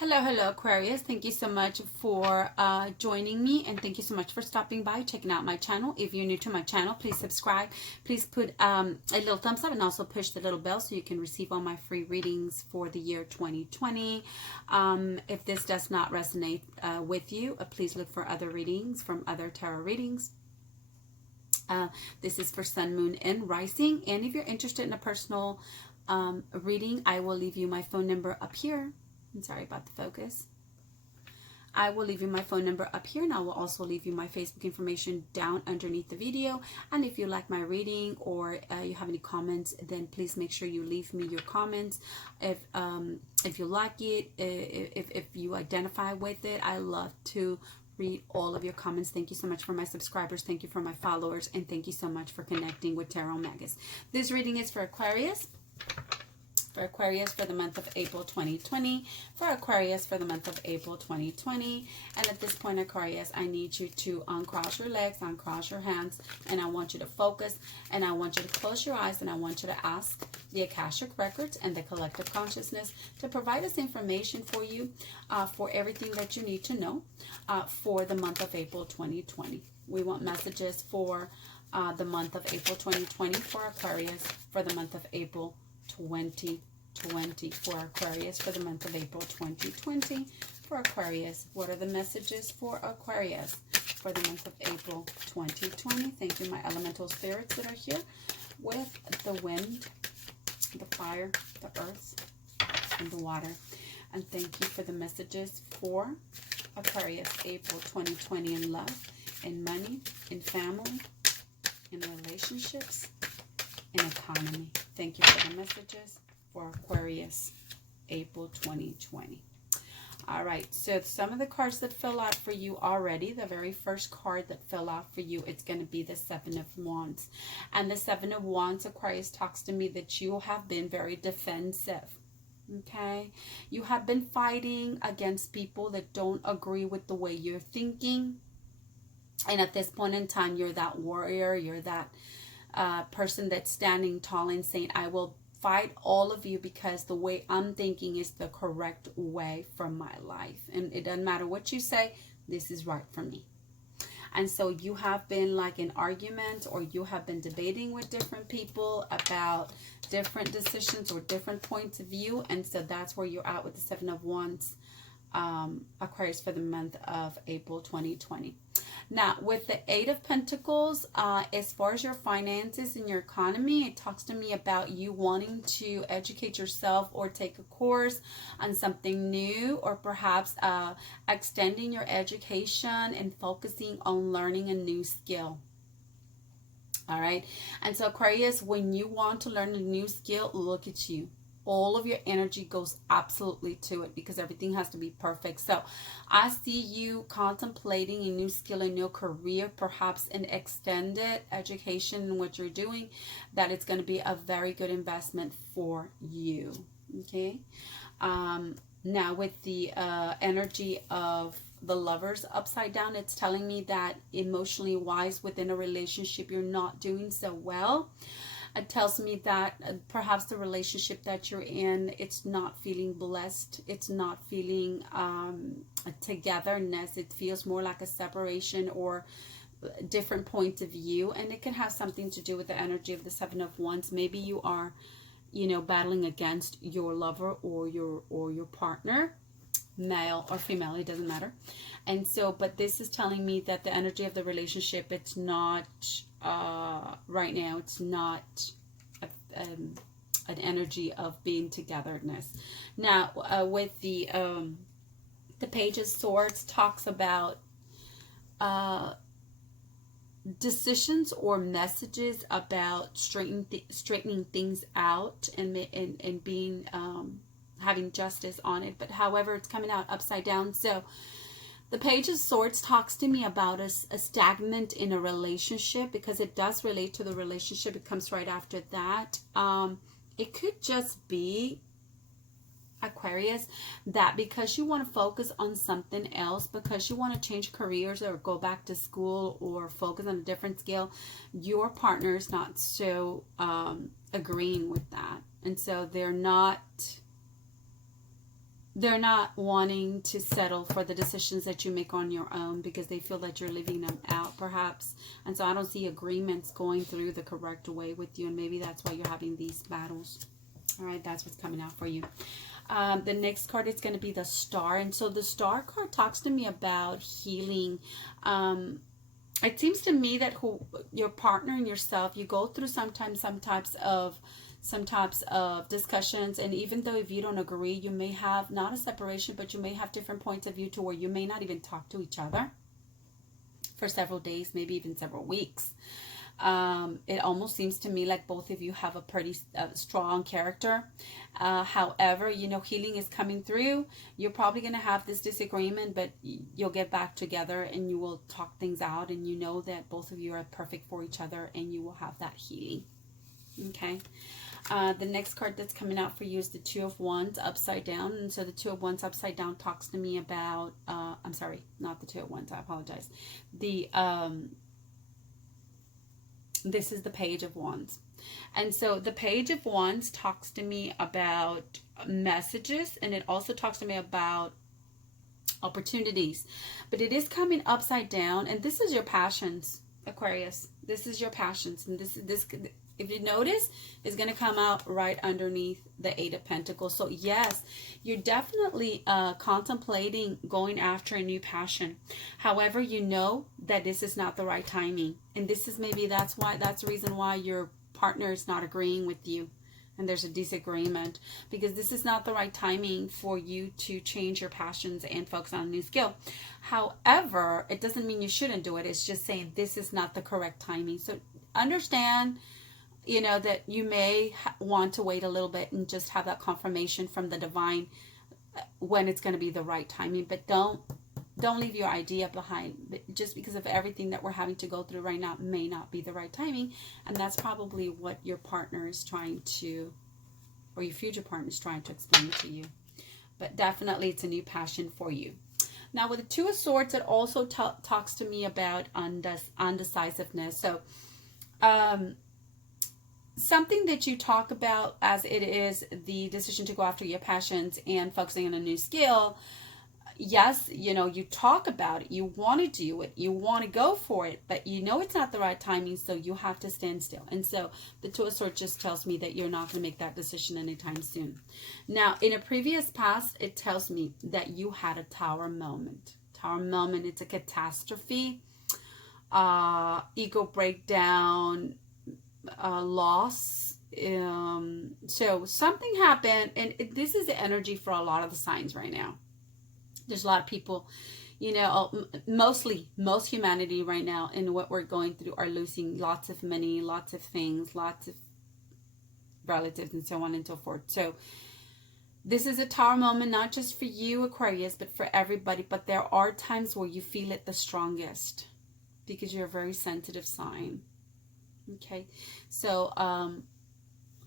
Hello, Aquarius. Thank you so much for joining me, and thank you so much for stopping by, checking out my channel. If you're new to my channel, please subscribe. Please put a little thumbs up and also push the little bell so you can receive all my free readings for the year 2020. If this does not resonate with you, please look for other readings from other tarot readings. This is for Sun, Moon, and Rising. And if you're interested in a personal reading, I will leave you my phone number up here. I'm sorry about the focus. I will leave you my phone number up here, and I will also leave you my Facebook information down underneath the video. And if you like my reading or you have any comments, then please make sure you leave me your comments. If you like it, if you identify with it, I love to read all of your comments. Thank you so much for my subscribers. Thank you for my followers, and thank you so much for connecting with Tarot Magus. This reading is for Aquarius. For Aquarius for the month of April 2020. For Aquarius for the month of April 2020. And at this point, Aquarius, I need you to uncross your legs, uncross your hands, and I want you to focus, and I want you to close your eyes, and I want you to ask the Akashic Records and the collective consciousness to provide us information for you, for everything that you need to know for the month of April 2020. We want messages for the month of April 2020 for Aquarius for the month of April 2020 for Aquarius for the month of April 2020 for Aquarius. What are the messages for Aquarius for the month of April 2020? Thank you, my elemental spirits that are here with the wind, the fire, the earth, and the water. And thank you for the messages for Aquarius April 2020 in love, in money, in family, in relationships, in economy. Thank you for the messages for Aquarius, April 2020. All right, so some of the cards that fell out for you already, the very first card that fell out for you, it's going to be the Seven of Wands. And the Seven of Wands, Aquarius, talks to me that you have been very defensive. Okay? You have been fighting against people that don't agree with the way you're thinking. And at this point in time, you're that warrior, you're that person that's standing tall and saying, I will fight all of you because the way I'm thinking is the correct way for my life. And it doesn't matter what you say, this is right for me. And so you have been like in argument, or you have been debating with different people about different decisions or different points of view. And so that's where you're at with the Seven of Wands, Aquarius, for the month of April 2020. Now, with the Eight of Pentacles, as far as your finances and your economy, it talks to me about you wanting to educate yourself or take a course on something new, or perhaps extending your education and focusing on learning a new skill. All right. And so, Aquarius, when you want to learn a new skill, look at you. All of your energy goes absolutely to it because everything has to be perfect. So I see you contemplating a new skill, a new career, perhaps an extended education in what you're doing, that it's going to be a very good investment for you. Okay. Now with the energy of the Lovers upside down, it's telling me that emotionally wise within a relationship, you're not doing so well. It tells me that perhaps the relationship that you're in, it's not feeling blessed. It's not feeling a togetherness. It feels more like a separation or different points of view. And it can have something to do with the energy of the Seven of Wands. Maybe you are, battling against your lover or your partner, male or female, it doesn't matter. And so, but this is telling me that the energy of the relationship, it's not right now, it's not an energy of being togetherness. Now with the Page of Swords, talks about decisions or messages about straightening things out and being having justice on it. But however, it's coming out upside down. So the Page of Swords talks to me about a stagnant in a relationship, because it does relate to the relationship. It comes right after that. It could just be, Aquarius, that because you want to focus on something else, because you want to change careers or go back to school or focus on a different skill, your partner is not so agreeing with that. And so they're not they're not wanting to settle for the decisions that you make on your own because they feel that you're leaving them out, perhaps. And so I don't see agreements going through the correct way with you, and maybe that's why you're having these battles. All right, that's what's coming out for you. The next card is going to be the Star. And so the Star card talks to me about healing. It seems to me that your partner and yourself, you go through sometimes some types of discussions, and even though if you don't agree, you may have not a separation, but you may have different points of view to where you may not even talk to each other for several days, maybe even several weeks. It almost seems to me like both of you have a pretty strong character. However, you know, healing is coming through. You're probably going to have this disagreement, but you'll get back together and you will talk things out, and you know that both of you are perfect for each other, and you will have that healing. Okay. The next card that's coming out for you is the Two of Wands upside down. And so the Two of Wands upside down talks to me about, I'm sorry, not the Two of Wands, I apologize. This is the Page of Wands. And so the Page of Wands talks to me about messages, and it also talks to me about opportunities. But it is coming upside down, and this is your passions, Aquarius. This is your passions, and this if you notice, is going to come out right underneath the Eight of Pentacles. So yes, you're definitely contemplating going after a new passion. However, you know that this is not the right timing, and this is that's the reason why your partner is not agreeing with you, and there's a disagreement, because this is not the right timing for you to change your passions and focus on a new skill. However, it doesn't mean you shouldn't do it. It's just saying this is not the correct timing. So understand, you know, that you may want to wait a little bit and just have that confirmation from the divine when it's going to be the right timing. But don't leave your idea behind. Just because of everything that we're having to go through right now may not be the right timing. And that's probably what your partner is trying to, or your future partner is trying to explain to you. But definitely it's a new passion for you. Now with the Two of Swords, it also talks to me about undecisiveness. So, something that you talk about as it is the decision to go after your passions and focusing on a new skill. Yes, you know, you talk about it, you want to do it, you want to go for it, but you know it's not the right timing, so you have to stand still. And so the Two of Swords just tells me that you're not going to make that decision anytime soon. Now, in a previous past, it tells me that you had a tower moment. Tower moment, it's a catastrophe, ego breakdown, loss. So something happened, and this is the energy for a lot of the signs right now. There's a lot of people, you know, most humanity right now in what we're going through are losing lots of money, lots of things, lots of relatives, and so on and so forth. So this is a tower moment, not just for you, Aquarius, but for everybody. But there are times where you feel it the strongest because you're a very sensitive sign. Okay, so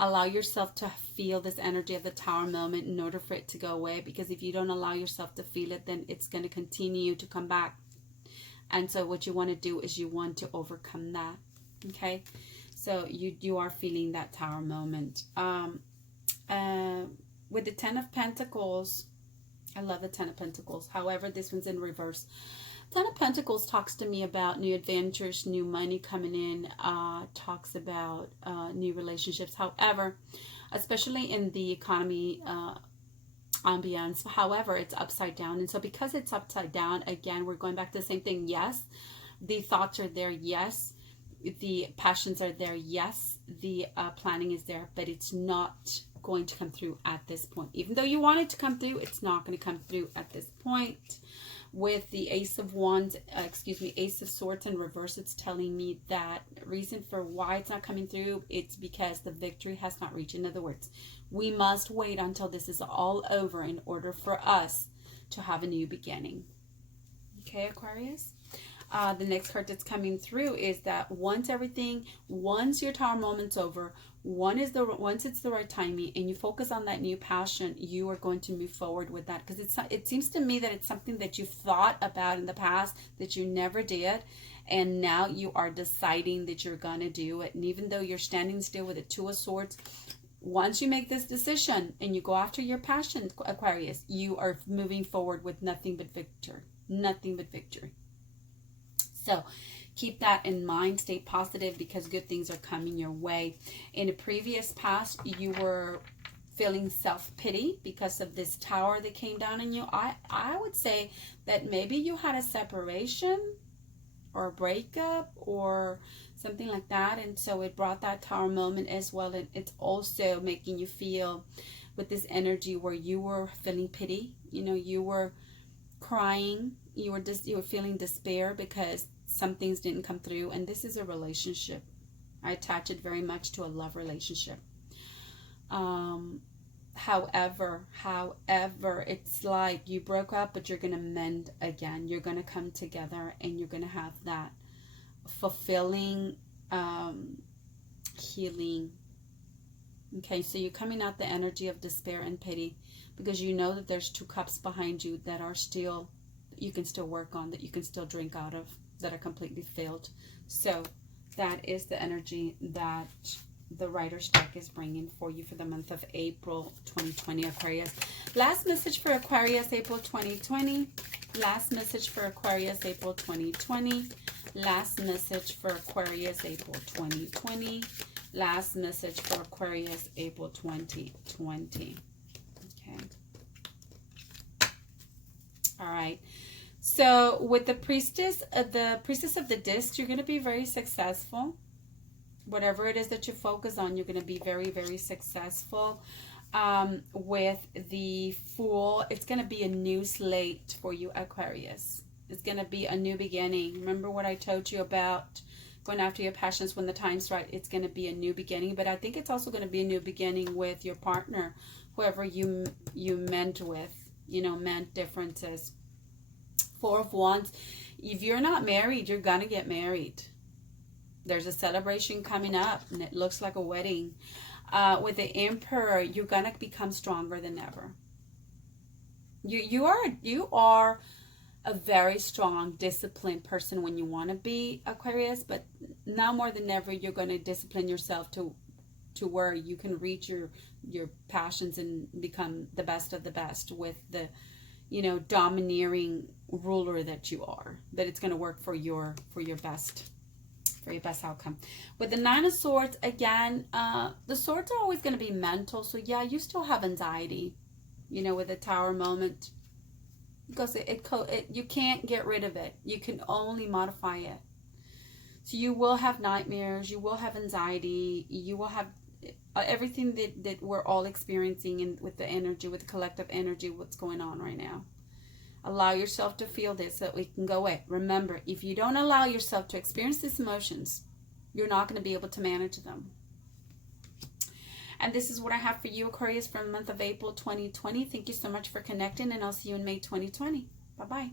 allow yourself to feel this energy of the tower moment in order for it to go away, because if you don't allow yourself to feel it, then it's going to continue to come back. And so what you want to do is you want to overcome that. Okay, so you are feeling that tower moment. With the Ten of Pentacles, I love the Ten of Pentacles. However, this one's in reverse. Ten of Pentacles talks to me about new adventures, new money coming in, talks about new relationships. However, especially in the economy ambience, however, it's upside down. And so because it's upside down, again, we're going back to the same thing. Yes, the thoughts are there. Yes, the passions are there. Yes, the planning is there, but it's not going to come through at this point. Even though you want it to come through, it's not going to come through at this point. With the Ace of Wands, Ace of Swords in reverse, it's telling me that reason for why it's not coming through, it's because the victory has not reached. In other words, we must wait until this is all over in order for us to have a new beginning. Okay, Aquarius? The next card that's coming through is that once your tower moment's over, once it's the right timing and you focus on that new passion, you are going to move forward with that, because it seems to me that it's something that you've thought about in the past that you never did, and now you are deciding that you're going to do it. And even though you're standing still with the Two of Swords, once you make this decision and you go after your passion, Aquarius, you are moving forward with nothing but victory. Nothing but victory. So keep that in mind. Stay positive because good things are coming your way. In the previous past, you were feeling self-pity because of this tower that came down on you. I would say that maybe you had a separation or a breakup or something like that, and so it brought that tower moment as well. And it's also making you feel with this energy where you were feeling pity, you know, you were crying, you were feeling despair because some things didn't come through. And this is a relationship. I attach it very much to a love relationship. However, it's like you broke up, but you're going to mend again. You're going to come together and you're going to have that fulfilling healing. Okay, so you're coming out the energy of despair and pity because you know that there's 2 cups behind you that are still, you can still work on, that you can still drink out of, that are completely filled. So that is the energy that the writer's deck is bringing for you for the month of April 2020, Aquarius. Last message for Aquarius, April 2020. Last message for Aquarius, April 2020. Last message for Aquarius, April 2020. Last message for Aquarius, April 2020. Okay. All right. So with the priestess of the discs, you're going to be very successful. Whatever it is that you focus on, you're going to be very, very successful. With the Fool, it's going to be a new slate for you, Aquarius. It's going to be a new beginning. Remember what I told you about going after your passions when the time's right? It's going to be a new beginning. But I think it's also going to be a new beginning with your partner, whoever you meant with, you know, meant differences. 4 of Wands. If you're not married, you're going to get married. There's a celebration coming up, and it looks like a wedding. With the Emperor, you're going to become stronger than ever. You are a very strong, disciplined person when you want to be, Aquarius, but now more than ever, you're going to discipline yourself to where you can reach your passions and become the best of the best with the, you know, domineering ruler that you are. But it's going to work for your best. For your best outcome. With the 9 of Swords, again, the swords are always going to be mental. So yeah, you still have anxiety, you know, with the Tower moment. Because you can't get rid of it. You can only modify it. So you will have nightmares. You will have anxiety. You will have everything that we're all experiencing with the energy, with the collective energy, what's going on right now. Allow yourself to feel this so that we can go away. Remember, if you don't allow yourself to experience these emotions, you're not going to be able to manage them. And this is what I have for you, Aquarius, from the month of April 2020. Thank you so much for connecting, and I'll see you in May 2020. Bye-bye.